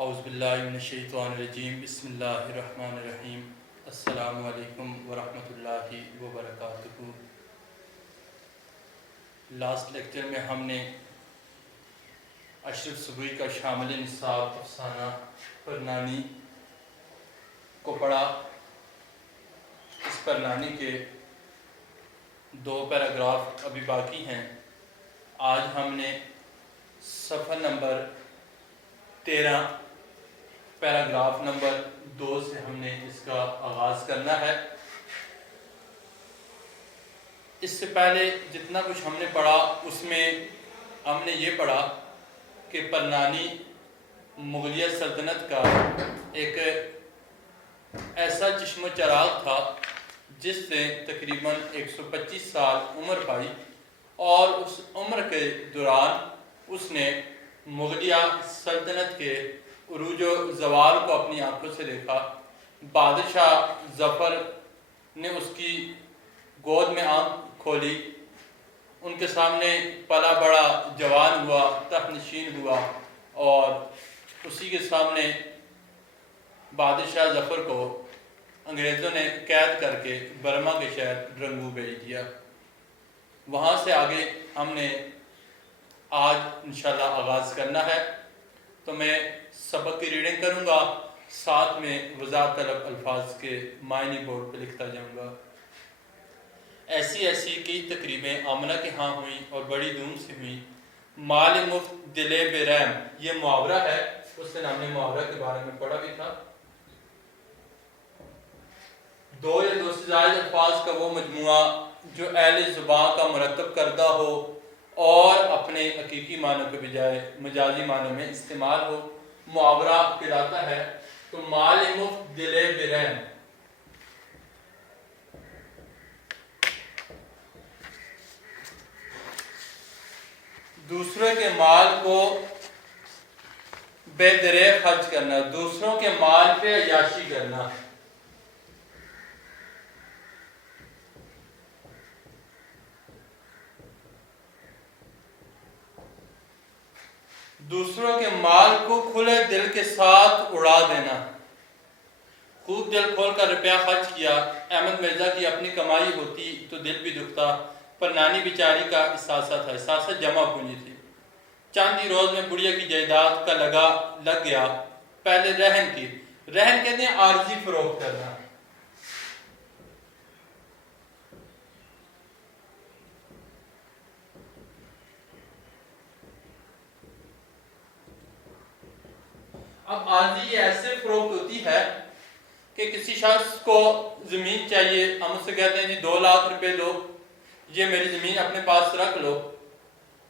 اعوذ باللہ من الشیطان الرجیم بسم اللہ الرحمن الرحیم السلام علیکم ورحمۃ اللہ وبرکاتہ۔ لاسٹ لیکچر میں ہم نے اشرف صبوی کا شامل نصاب افسانہ پرنانی کو پڑھا۔ اس پرنانی کے 2 پیراگراف ابھی باقی ہیں۔ آج ہم نے صفحہ نمبر 13 پیراگراف نمبر 2 سے ہم نے اس کا آغاز کرنا ہے۔ اس سے پہلے جتنا کچھ ہم نے پڑھا اس میں ہم نے یہ پڑھا کہ پرنانی مغلیہ سلطنت کا ایک ایسا چشم و چراغ تھا جس نے تقریباً 125 سال عمر پائی، اور اس عمر کے دوران اس نے مغلیہ سلطنت کے عروج و زوال کو اپنی آنکھوں سے دیکھا۔ بادشاہ ظفر نے اس کی گود میں آنکھ کھولی، ان کے سامنے پلا بڑا جوان ہوا، تخت نشین ہوا، اور اسی کے سامنے بادشاہ ظفر کو انگریزوں نے قید کر کے برما کے شہر رنگو بھیج دیا۔ وہاں سے آگے ہم نے آج انشاءاللہ آغاز کرنا ہے، تو میں سبق کی ریڈنگ کروں گا، ساتھ میں وضاحت طلب الفاظ کے معنی بورڈ پہ لکھتا جاؤں گا۔ ایسی ایسی کئی تقریبیں آمنہ کے ہاں ہوئیں اور بڑی دھوم سے ہوئیں، مال مفت دل بے رحم، یہ محاورہ ہے۔ اس دن ہم نے محاورہ کے بارے میں پڑھا بھی تھا۔ 2 یا 2 سے زائد الفاظ کا وہ مجموعہ جو اہل زبان کا مرتب کردہ ہو اور اپنے حقیقی معنوں کے بجائے مجازی معنوں میں استعمال ہو، محاورہ کہلاتا ہے۔ تو مال مفت دل بے رحم، دوسروں کے مال کو بے دریغ خرچ کرنا، دوسروں کے مال پہ عیاشی کرنا۔ دوسروں کے مال کو کھلے دل کے ساتھ اڑا دینا۔ خوب دل کھول کر روپیہ خرچ کیا۔ احمد مرزا کی اپنی کمائی ہوتی تو دل بھی دکھتا، پر نانی بیچاری کا احساسہ تھا، احساسہ جمع پونجی تھی۔ چاند ہی روز میں بڑھیا کی جائیداد کا لگ گیا۔ پہلے رہن کی، رہن کہتے ہیں عارضی فروخت کرنا۔ اب عارضی ایسے فروخت ہوتی ہے کہ کسی شخص کو زمین چاہیے، ہم اس سے کہتے ہیں جی 2 لاکھ روپے دو، یہ میری زمین اپنے پاس رکھ لو۔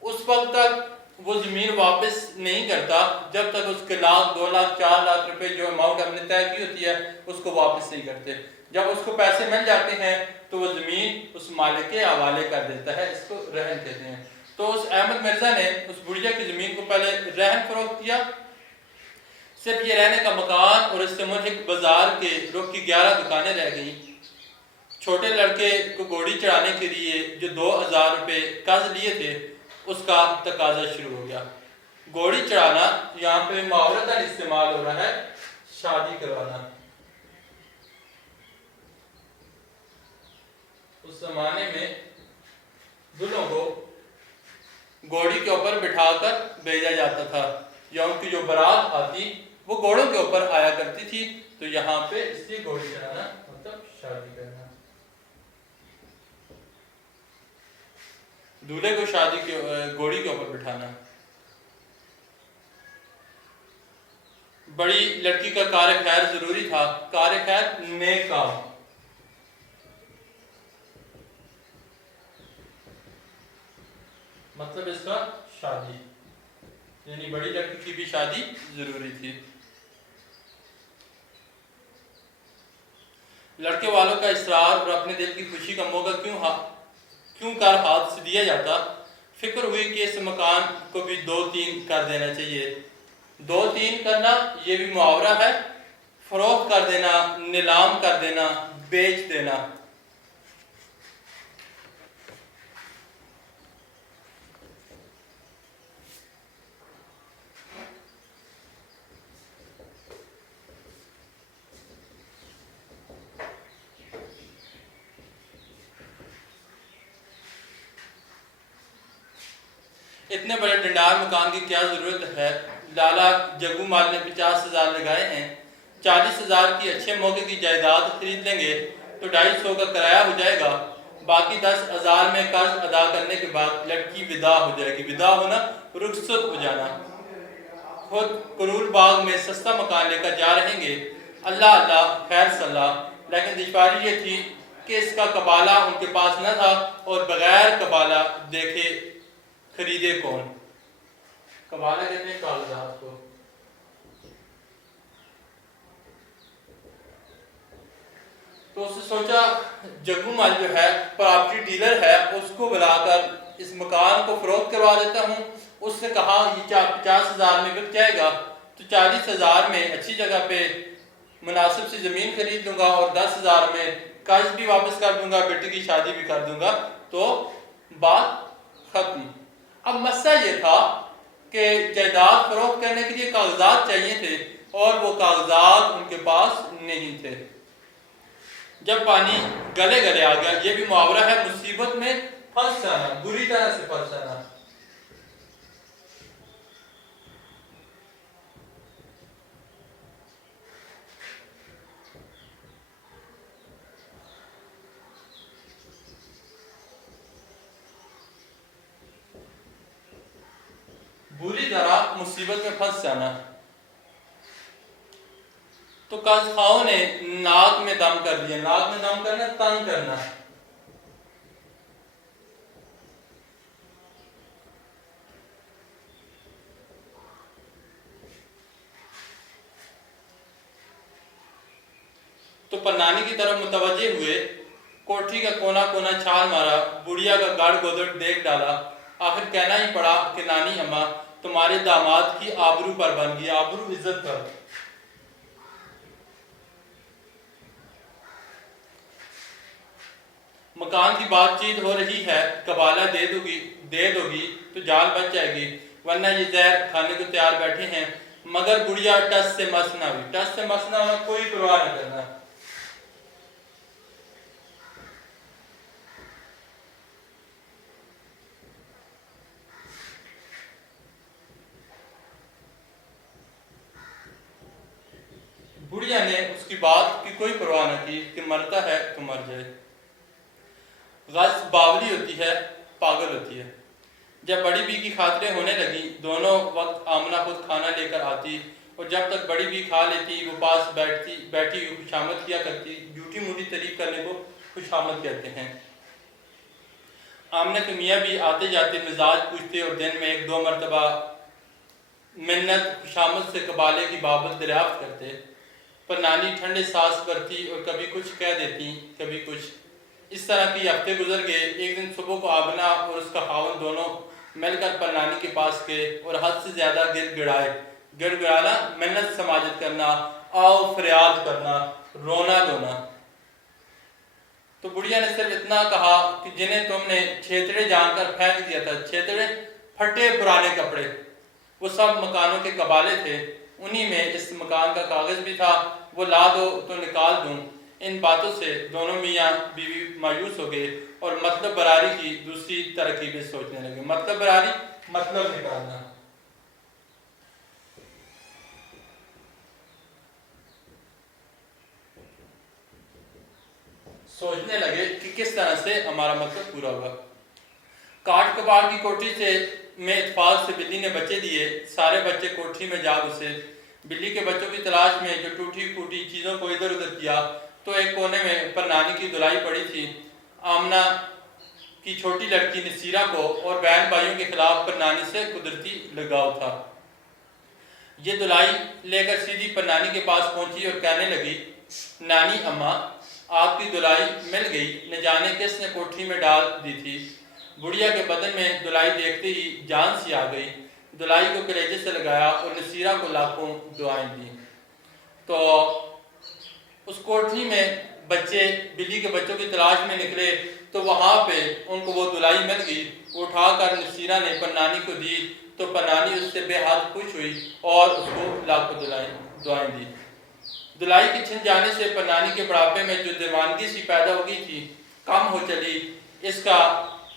اس وقت تک وہ زمین واپس نہیں کرتا جب تک اس کے 1 لاکھ 2 لاکھ 4 لاکھ روپے جو اماؤنٹ ہم نے طے کی ہوتی ہے اس کو واپس نہیں کرتے۔ جب اس کو پیسے مل جاتے ہیں تو وہ زمین اس مالک کے حوالے کر دیتا ہے، اس کو رہن کہتے ہیں۔ تو اس احمد مرزا نے اس بڑھیا کی زمین کو پہلے رہن فروخت کیا، صرف یہ رہنے کا مکان اور اس سے ملحق بازار کے رخ کی 11 دکانیں رہ گئیں۔ چھوٹے لڑکے کو گھوڑی چڑھانے کے لیے جو 2000 روپے قرض لیے تھے اس کا تقاضا شروع ہو گیا۔ گھوڑی چڑھانا یہاں پہ محاورتاً استعمال ہو رہا ہے، شادی کروانا۔ اس زمانے میں دلہوں کو گھوڑی کے اوپر بٹھا کر بھیجا جاتا تھا، یا ان کی جو بارات آتی وہ گھوڑوں کے اوپر آیا کرتی تھی، تو یہاں پہ اس لیے گھوڑی چڑھانا مطلب شادی کرنا۔ دولہے کو گھوڑی کے اوپر بٹھانا۔ بڑی لڑکی کا کار خیر ضروری تھا، کار خیر نیک کام۔ مطلب اس کا شادی، یعنی بڑی لڑکی کی بھی شادی ضروری تھی۔ لڑکے والوں کا اصرار اور اپنے دل کی خوشی کا موقع کیوں کر ہاتھ سے دیا جاتا؟ فکر ہوئی کہ اس مکان کو بھی 2-3 کر دینا چاہیے۔ 2-3 کرنا یہ بھی محاورہ ہے، فروخت کر دینا، نیلام کر دینا، بیچ دینا۔ اتنے بڑے ڈنڈار مکان کی کیا ضرورت ہے؟ لالا جگو مال نے 50,000 لگائے ہیں، 40,000 کی اچھے موقع کی جائیداد خرید لیں گے تو 250 کا کرایہ ہو جائے گا، باقی 10,000 میں قرض ادا کرنے کے بعد لڑکی ودا ہو جائے گی۔ ودا ہونا رخصت ہو جانا۔ خود کرول باغ میں سستا مکان لے کر جا رہیں گے، اللہ اللہ خیر صلاح، لیکن دشواری یہ تھی کہ اس کا قبالہ ان کے پاس نہ تھا اور بغیر قبالہ دیکھے خریدے کون؟ قبالہ کہتے ہیں کاغذات کو۔ تو اس نے سوچا جگو مال جو ہے پراپرٹی ڈیلر ہے، اس کو بلا کر اس مکان کو فروخت کروا دیتا ہوں۔ اس نے کہا یہ 50,000 میں بک جائے گا تو 40,000 میں اچھی جگہ پہ مناسب سی زمین خرید لوں گا اور 10,000 میں قرض بھی واپس کر دوں گا، بیٹی کی شادی بھی کر دوں گا، تو بات ختم۔ اب مسئلہ یہ تھا کہ جائیداد فروخت کرنے کے لیے کاغذات چاہیے تھے اور وہ کاغذات ان کے پاس نہیں تھے۔ جب پانی گلے گلے آ گیا، یہ بھی محاورہ ہے، مصیبت میں پھنس جانا، بری طرح سے پھنس جانا۔ بری طرح مصیبت میں پھنس جانا۔ تو قرض خواہوں نے ناک میں دم کر دیا۔ ناک میں دم کرنا، تنگ کرنا۔ تو پنانی کی طرف متوجہ ہوئے، کوٹھی کا کونا کونا چھال مارا، بڑھیا کا گڑ گودڑ دیکھ ڈالا، آخر کہنا ہی پڑا کہ نانی اماں تمہارے داماد کی آبرو پر بن گیا، آبرو عزت پر۔ مکان کی بات چیت ہو رہی ہے، قبالہ دے دو گی تو جان بچ جائے گی، ورنہ یہ زہر کھانے کو تیار بیٹھے ہیں۔ مگر بڑھیا ٹس سے مس نہ ہوئی۔ ٹس سے مس نہ ہونا، کوئی پرواہ نہ کرنا۔ بڑھیا نے اس کی بات کی کوئی پرواہ نہ کی کہ مرتا ہے تو مر جائے۔ غز باولی ہوتی ہے، پاگل ہوتی ہے۔ جب بڑی بی کی خاطریں ہونے لگی، دونوں وقت آمنہ خود کھانا لے کر آتی اور جب تک بڑی بی کھا لیتی وہ پاس بیٹھی خوشامد کیا کرتی۔ جھوٹی موٹی تعریف کرنے کو خوشامد کہتے ہیں۔ آمنہ کے میاں بھی آتے جاتے مزاج پوچھتے اور دن میں 1-2 مرتبہ منت خوشامد سے قبالے کی بابت دریافت کرتے، پر نانی ٹھنڈے سانس کرتی اور کبھی کچھ کہہ دیتی، کبھی کچھ۔ اس طرح کی ہفتے گزر گئے۔ ایک دن صبح کو آمنہ اور اس کا خاوند دونوں مل کر پرنانی کے پاس گئے اور حد سے زیادہ گڑ گڑانا، منت سماجت کرنا، آؤ فریاد کرنا، رونا دھونا۔ تو بڑھیا نے صرف اتنا کہا کہ جنہیں تم نے چھیتڑے جان کر پھینک دیا تھا، چھیتڑے پھٹے پرانے کپڑے، وہ سب مکانوں کے قبالے تھے، انہی میں اس مکان کا کاغذ بھی تھا، وہ لا دو تو نکال دوں۔ ان باتوں سے دونوں میاں بیوی مایوس ہو گئے اور مطلب براری کی دوسری ترکیبیں سوچنے لگے۔ مطلب براری، مطلب نکالنا۔ سوچنے لگے کہ کس طرح سے ہمارا مطلب پورا ہوگا۔ کاٹ کباڑ کی کوٹھی میں اتفاق سے بلی نے بچے دیے، سارے بچے کوٹھی میں جا گھسے۔ بلی کے بچوں کی تلاش میں جو ٹوٹی پھوٹی چیزوں کو ادھر ادھر کیا تو ایک کونے میں پرنانی کی دلائی پڑی تھی۔ آمنہ کی چھوٹی لڑکی نصیرہ کو اور بہن بھائیوں کے خلاف پرنانی سے قدرتی لگاؤ تھا۔ یہ دلائی لے کر سیدھی پرنانی کے پاس پہنچی اور کہنے لگی، نانی اماں آپ کی دلائی مل گئی، نہ جانے کس نے کوٹھی میں ڈال دی تھی۔ بڑھیا کے بدن میں دلائی دیکھتے ہی جان سی آ گئی، دلائی کو کلیجے سے لگایا اور نصیرہ کو لاکھوں دعائیں دی۔ تو اس کوٹھی میں بچے بلی کے بچوں کی تلاش میں نکلے تو وہاں پہ ان کو وہ دلائی مل گئی، وہ اٹھا کر نصیرہ نے پرنانی کو دی تو پرنانی اس سے بے حد خوش ہوئی اور اس کو لاکھوں دعائیں دی۔ دلائی کے چھن جانے سے پرنانی کے بڑھاپے میں جو دیوانگی سی پیدا ہو گئی تھی کم ہو چلی۔ اس کا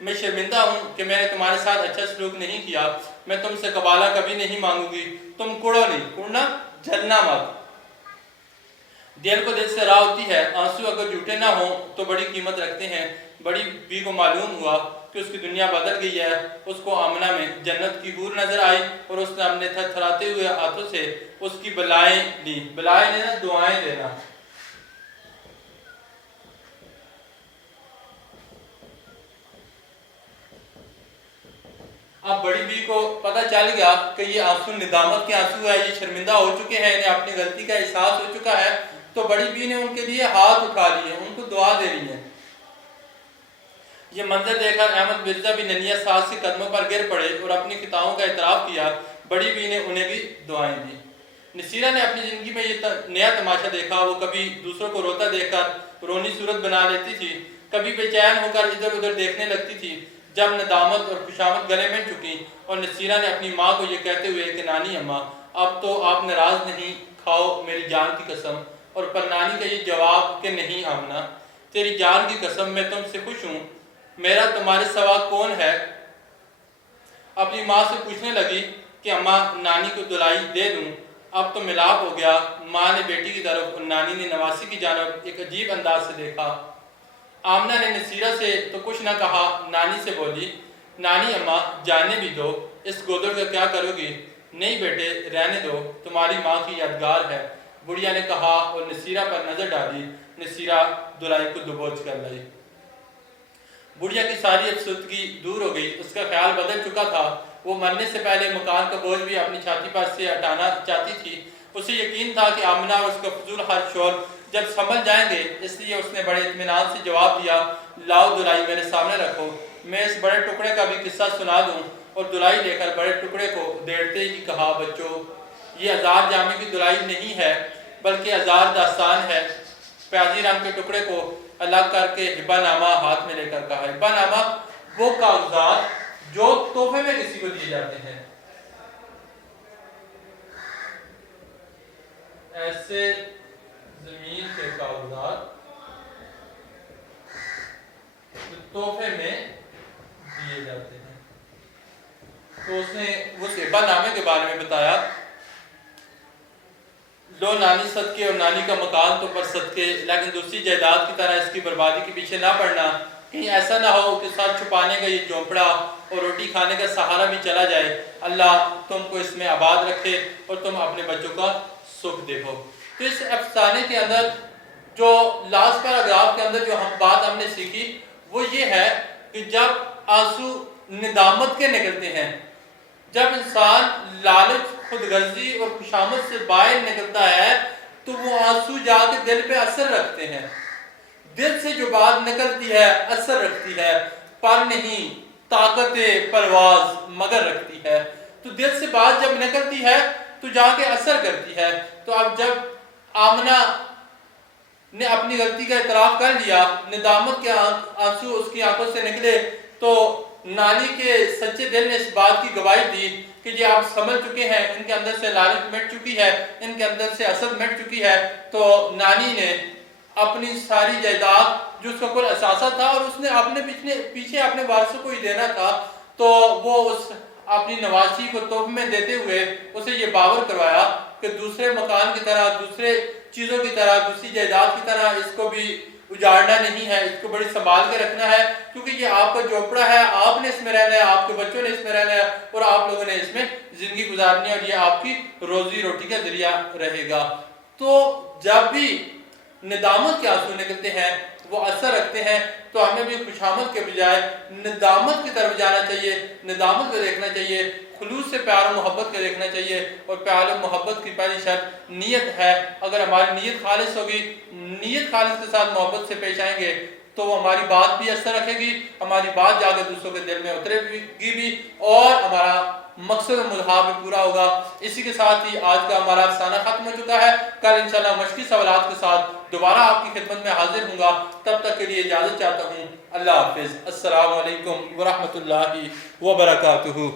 میں شرمندہ ہوں کہ میں نے تمہارے ساتھ اچھا سلوک نہیں کیا، میں تم سے قبالہ کبھی نہیں مانگوں گی، تم کوڑو نہیں، کوڑنا جلنا مت۔ دل کو دل سے راہ ہوتی ہے، آنسو اگر جھوٹے نہ ہوں تو بڑی قیمت رکھتے ہیں۔ بڑی بی کو معلوم ہوا کہ اس کی دنیا بدل گئی ہے، اس کو آمنہ میں جنت کی حور نظر آئی اور اس نے اپنے تھر تھراتے ہوئے ہاتھوں سے اس کی بلائیں لی۔ بلائیں لینا دعائیں دینا۔ اب بڑی بی کو پتہ چل گیا کہ یہ آنسو ندامت کے آنسو ہے، یہ شرمندہ ہو چکے ہیں، انہیں اپنی غلطی کا احساس ہو چکا ہے، تو بڑی بی نے ان کے لیے ہاتھ اٹھا لیے، ان کو دعا دے رہی ہیں۔ یہ منظر دیکھ کر احمد مرزا بھی ننیا ساس کے قدموں پر گر پڑے اور اپنی خطاؤں کا اعتراف کیا۔ بڑی بی نے انہیں بھی دعائیں دی۔ نصیرہ نے اپنی زندگی میں یہ نیا تماشا دیکھا، وہ کبھی دوسروں کو روتا دیکھ کر رونی صورت بنا لیتی تھی، کبھی بے چین ہو کر ادھر ادھر دیکھنے لگتی تھی۔ جب ندامت اور خوشامد گلے مل چکی اور نصیرہ نے اپنی ماں کو یہ کہتے ہوئے کہ نانی اماں اب تو آپ ناراض نہیں، کھاؤ میری جان کی قسم، اور پر نانی کا یہ جواب کہ نہیں آمنہ، تیری جان کی قسم میں تم سے خوش ہوں، میرا تمہارے سوا کون ہے؟ اپنی ماں سے پوچھنے لگی کہ اماں نانی کو دلائی دے دوں؟ اب تو ملاپ ہو گیا۔ ماں نے بیٹی کی طرف اور نانی نے نواسی کی جانب ایک عجیب انداز سے دیکھا۔ آمنہ نے نصیرہ سے تو کچھ نہ کہا، نانی سے بولی نانی اماں جانے بھی دو، اس گودڑ کا کیا کرو گی؟ نہیں بیٹے رہنے دو، تمہاری ماں کی یادگار ہے، بڑھیا نے کہا اور نصیرہ پر نظر ڈالی۔ نصیرہ دلائی کو دبوچ کر لائی۔ بڑھیا کی ساری افسردگی دور ہو گئی، اس کا خیال بدل چکا تھا، وہ مرنے سے پہلے مکان کا بوجھ بھی اپنی چھاتی پر سے ہٹانا چاہتی تھی۔ اسے یقین تھا کہ آمنہ اور اس کا فضول خرچ شور جب سنبھل جائیں گے، اس لیے اس نے بڑے اطمینان سے جواب دیا، لاؤ دلائی میرے سامنے رکھو، میں اس بڑے ٹکڑے کا بھی قصہ سنا دوں۔ اور دلائی لے کر بڑے ٹکڑے کو دیڑتے ہی کہا، بچوں یہ ہزار جامے کی دلائی نہیں ہے بلکہ ہزار داستان ہے۔ پیازی رنگ کے ٹکڑے کو الگ کر کے ہبہ نامہ ہاتھ میں لے کر کہا، ہبہ نامہ وہ کاغذات جو تحفے میں کسی کو دیے جاتے ہیں، ایسے زمین کے کاغذات جو تحفے میں دیے جاتے ہیں۔ تو اس نے اس ہبہ نامے کے بارے میں بتایا، لو نانی صدقے اور نانی کا مکان تو پر صدقے، لیکن دوسری جائیداد کی طرح اس کی بربادی کے پیچھے نہ پڑنا، کہیں ایسا نہ ہو کہ سر چھپانے کا یہ جھونپڑا اور روٹی کھانے کا سہارا بھی چلا جائے۔ اللہ تم کو اس میں آباد رکھے اور تم اپنے بچوں کا سکھ دیکھو۔ تو اس افسانے کے اندر جو لاسٹ پیراگراف کے اندر جو بات ہم نے سیکھی وہ یہ ہے کہ جب آنسو ندامت کے نکلتے ہیں، جب انسان لالچ، خود غرضی اور خوشامد سے باہر نکلتا ہے تو وہ آنسو جا کے دل پہ اثر رکھتے ہیں۔ دل سے جو بات نکلتی ہے اثر رکھتی ہے، پر نہیں طاقت پرواز مگر رکھتی ہے۔ تو دل سے بات جب نکلتی ہے تو جا کے اثر کرتی ہے۔ تو اب جب آمنہ نے اپنی غلطی کا اعتراف کر لیا، ندامت کے آنسو اس کی آنکھوں سے نکلے، تو نانی کے سچے دل نے اس بات کی گواہی دی کہ یہ آپ سمجھ چکے ہیں، ان کے اندر سے لالچ مٹ چکی ہے، ان کے اندر سے حسد مٹ چکی ہے۔ تو نانی نے اپنی ساری جائیداد جو اس کا کل اثاثہ تھا اور اس نے اپنے پیچھے اپنے وارثوں کو ہی دینا تھا، تو وہ اس اپنی نواسی کو تحفے میں دیتے ہوئے اسے یہ باور کروایا کہ دوسرے مکان کی طرح، دوسرے چیزوں کی طرح، دوسری جائیداد کی طرح اس کو بھی اجاڑنا نہیں ہے، اس کو بڑی سنبھال کے رکھنا ہے، کیونکہ یہ آپ کا جھونپڑا ہے، آپ نے اس میں رہنا ہے، آپ کے بچوں نے اس میں رہنا ہے اور آپ لوگوں نے اس میں زندگی گزارنی ہے، اور یہ آپ کی روزی روٹی کا ذریعہ رہے گا۔ تو جب بھی ندامت کے آنسو نکلتے ہیں وہ اثر رکھتے ہیں، تو ہمیں بھی خوشامد کے بجائے ندامت کی طرف جانا چاہیے، ندامت کو دیکھنا چاہیے، خلوص سے پیار و محبت کو دیکھنا چاہیے۔ اور پیار و محبت کی پہلی شرط نیت ہے۔ اگر ہماری نیت خالص ہوگی، نیت خالص کے ساتھ محبت سے پیش آئیں گے تو وہ ہماری بات بھی اثر رکھے گی، ہماری بات جا کے دوسروں کے دل میں اترے گی بھی، اور ہمارا مقصد مدحا بھی پورا ہوگا۔ اسی کے ساتھ ہی آج کا ہمارا افسانہ ختم ہو چکا ہے۔ کل انشاءاللہ مشقی سوالات کے ساتھ دوبارہ آپ کی خدمت میں حاضر ہوں گا۔ تب تک کے لیے اجازت چاہتا ہوں۔ اللہ حافظ۔ السلام علیکم ورحمۃ اللہ وبرکاتہ۔